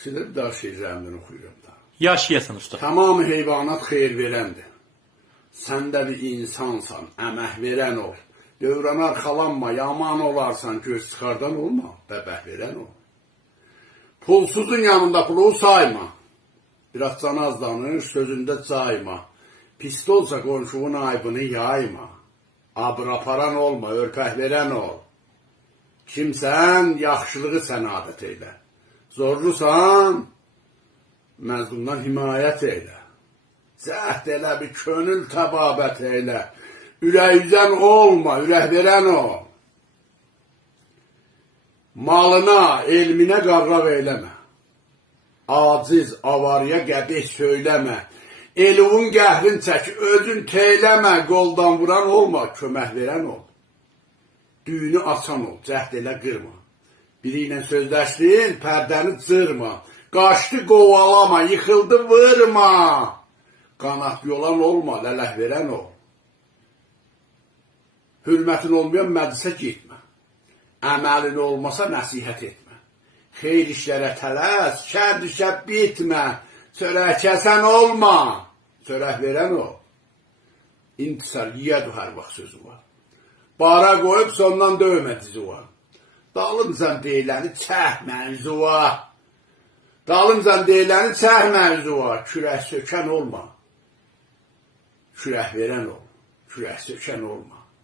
Sizə bir daha şeirlərimdən oxuyuram da. Yaşayasın usta. Tamam heyvanat xeyir verəndir. Sən də bir insansan, əmək verən ol. Dövrən arxalanma, yaman olarsan, göz çıxardan olma, bəbəh verən ol. Pulsuzun yanında pulu sayma. Biraz can az danış, sözündə cayma. Pisdə olsa qonşunun aybını yayma. Abır aparan olma, örpək verən ol. Kimsən, yaxşılığı sən adət eylə. Zorlusan, məzlumdan himayət eylə. Zəhd elə bir könül təbabət eylə. Ürəkdən olma, ürək verən ol. Malına, elminə qarraq eyləmə. Aciz, avarıya qəbih söyləmə. Eluvun qəhrin çək, özün teyləmə. Qoldan vuran olma, kömək verən ol. Düyünü açan ol, cəhd elə qırma. Biri ilə sözləşdin, pərdəni cırma. Qaçdı qovalama, yıxıldı vırma. Qanat yolan olma, lələh verən ol. Hürmətin olmayan məclisə getmə. Əməlin olmasa nəsihət etmə. Xeyr işlərə tələs, şər düşə bitmə. Çörək kəsən olma, çörək verən ol. İntisar yiyədu hər vaxt sözü var. Bara qoyub sondan dövmə dizi var. Dalıncan deyiləni çəh mənzu var. Dalıncan deyiləni çəh mənzu var. Kürək sökən olma. Kürək verən ol. Kürək sökən olma.